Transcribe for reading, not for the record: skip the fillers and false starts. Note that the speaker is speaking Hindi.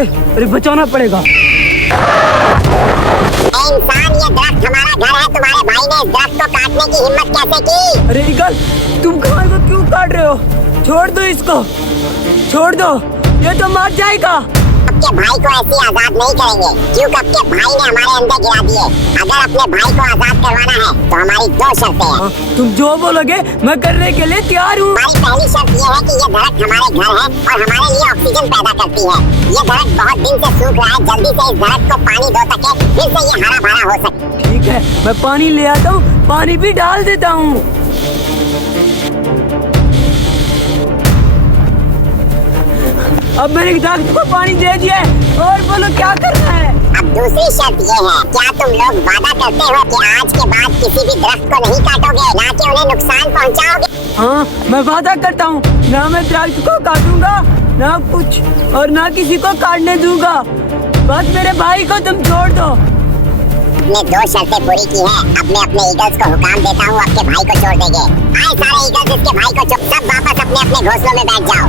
अरे अरे बचाना पड़ेगा। इंसान, ये दरख्त हमारा घर है, तुम्हारे भाई ने इस दरख्त को काटने की हिम्मत कैसे की? अरे ईगल, तुम घास को क्यों काट रहे हो? छोड़ दो इसको, छोड़ दो, ये तो मर जाएगा। आपके भाई को ऐसे आजाद नहीं करेंगे, क्योंकि आपके भाई ने हमारे अंदर गिरा दिए। अगर अपने भाई को आजाद करवाना है तो हमारी 2 शर्तें हैं। तुम जो बोलोगे मैं करने के लिए तैयार हूँ। हमारी पहली शर्त ये है कि ये दरख्त हमारे घर है और हमारे लिए ऑक्सीजन पैदा करती है। ये दरख्त बहुत दिन से सूख रहा है, जल्दी से इस दरख्त को पानी दो ताकि फिर से ये हरा भरा हो सके। ठीक है, मैं पानी ले आता हूँ, पानी भी डाल देता हूँ। अब मैंने दरख्त को पानी दे दिया है, और बोलो क्या करना है? अब दूसरी शर्त ये है, क्या तुम लोग वादा करते हो कि आज के बाद किसी भी दरख्त को नहीं काटोगे, ना कि उन्हें नुकसान पहुंचाओगे? हाँ, मैं वादा करता हूँ, ना मैं दरख्त को काटूंगा, ना कुछ, और ना किसी को काटने दूंगा। बस मेरे भाई को तुम छोड़ दो। ने 2 शर्तें पूरी की है। अब मैं अपने ईगल्स को हुकाम देता हूँ, आपके भाई को छोड़ देंगे। आए सारे ईगल्स इसके भाई को सब वापस अपने अपने घोंसलों में बैठ जाओ।